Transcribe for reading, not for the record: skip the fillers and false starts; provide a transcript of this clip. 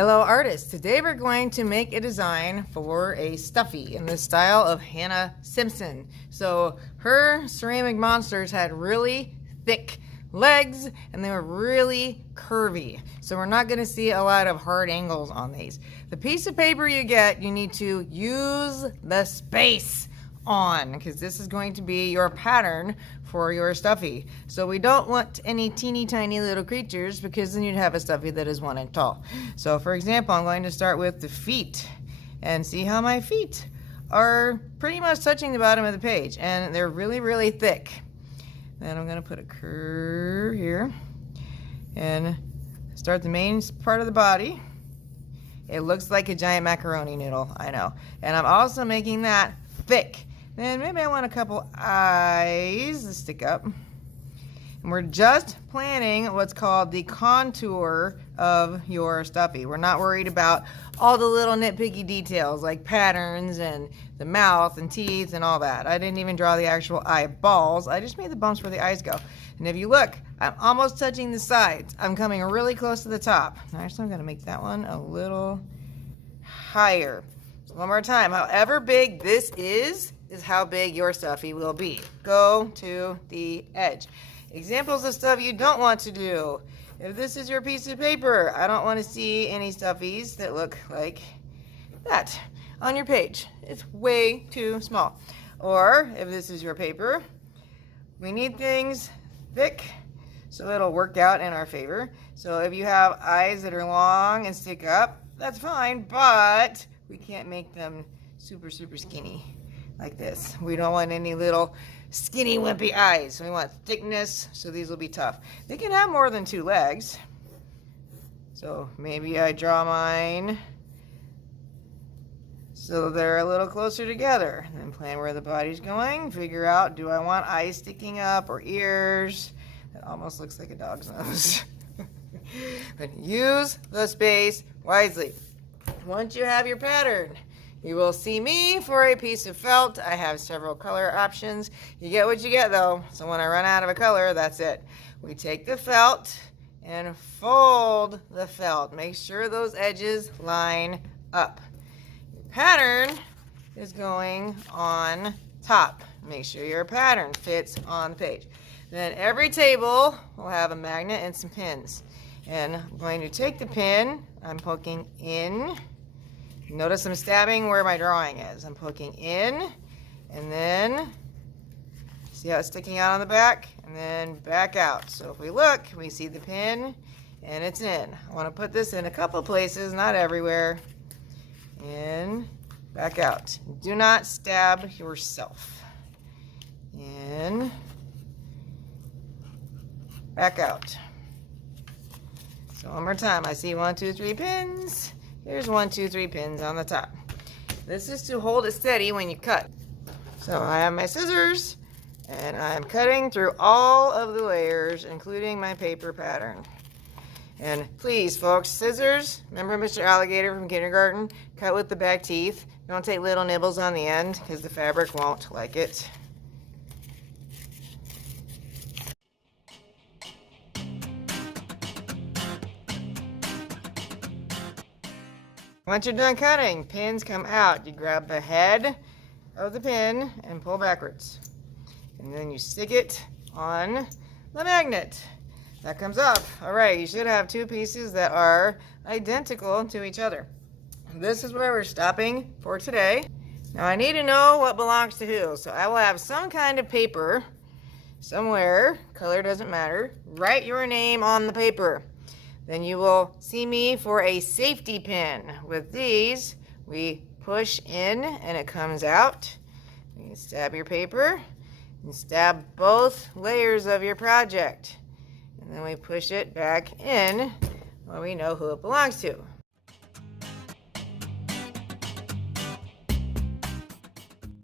Hello artists, today we're going to make a design for a Stuffy in the style of Hannah Simpson. So her ceramic monsters had really thick legs and they were really curvy. So we're not going to see a lot of hard angles on these. The piece of paper you get, you need to use the space on because this is going to be your pattern for your Stuffy. So we don't want any teeny tiny little creatures because then you'd have a Stuffy that is 1 inch tall. So for example, I'm going to start with the feet and see how my feet are pretty much touching the bottom of the page and they're really thick. Then I'm going to put a curve here and start the main part of the body. It looks like a giant macaroni noodle, I know. And I'm also making that thick. Then maybe I want a couple eyes to stick up. And we're just planning what's called the contour of your Stuffy. We're not worried about all the little nitpicky details like patterns and the mouth and teeth and all that. I didn't even draw the actual eyeballs. I just made the bumps where the eyes go. And if you look, I'm almost touching the sides. I'm coming really close to the top. Actually, I'm going to make that one a little higher. So one more time. However big this is how big your Stuffy will be. Go to the edge. Examples of stuff you don't want to do. If this is your piece of paper, I don't want to see any Stuffies that look like that on your page. It's way too small. Or if this is your paper, we need things thick so it'll work out in our favor. So if you have eyes that are long and stick up, that's fine, but we can't make them super skinny like this. We don't want any little skinny wimpy eyes. We want thickness, so these will be tough. They can have more than 2 legs. So maybe I draw mine so they're a little closer together. And then plan where the body's going. Figure out, do I want eyes sticking up or ears? That almost looks like a dog's nose. But use the space wisely. Once you have your pattern, you will see me for a piece of felt. I have several color options. You get what you get though. So when I run out of a color, that's it. We take the felt and fold the felt. Make sure those edges line up. Your pattern is going on top. Make sure your pattern fits on the page. Then every table will have a magnet and some pins. And I'm going to take the pin, I'm poking in. Notice I'm stabbing where my drawing is. I'm poking in, and then see how it's sticking out on the back, and then back out. So if we look, we see the pin, and it's in. I want to put this in a couple places, not everywhere. In, back out. Do not stab yourself. In, back out. So one more time. I see 1, 2, 3 pins. Here's 1, 2, 3 pins on the top. This is to hold it steady when you cut. So I have my scissors and I'm cutting through all of the layers, including my paper pattern. And please, folks, scissors, remember Mr. Alligator from kindergarten? Cut with the back teeth. Don't take little nibbles on the end because the fabric won't like it. Once you're done cutting, pins come out. You grab the head of the pin and pull backwards. And then you stick it on the magnet. That comes up. All right, you should have 2 pieces that are identical to each other. This is where we're stopping for today. Now I need to know what belongs to who. So I will have some kind of paper somewhere, color doesn't matter. Write your name on the paper. Then you will see me for a safety pin. With these, we push in and it comes out. You can stab your paper and stab both layers of your project. And then we push it back in when we know who it belongs to.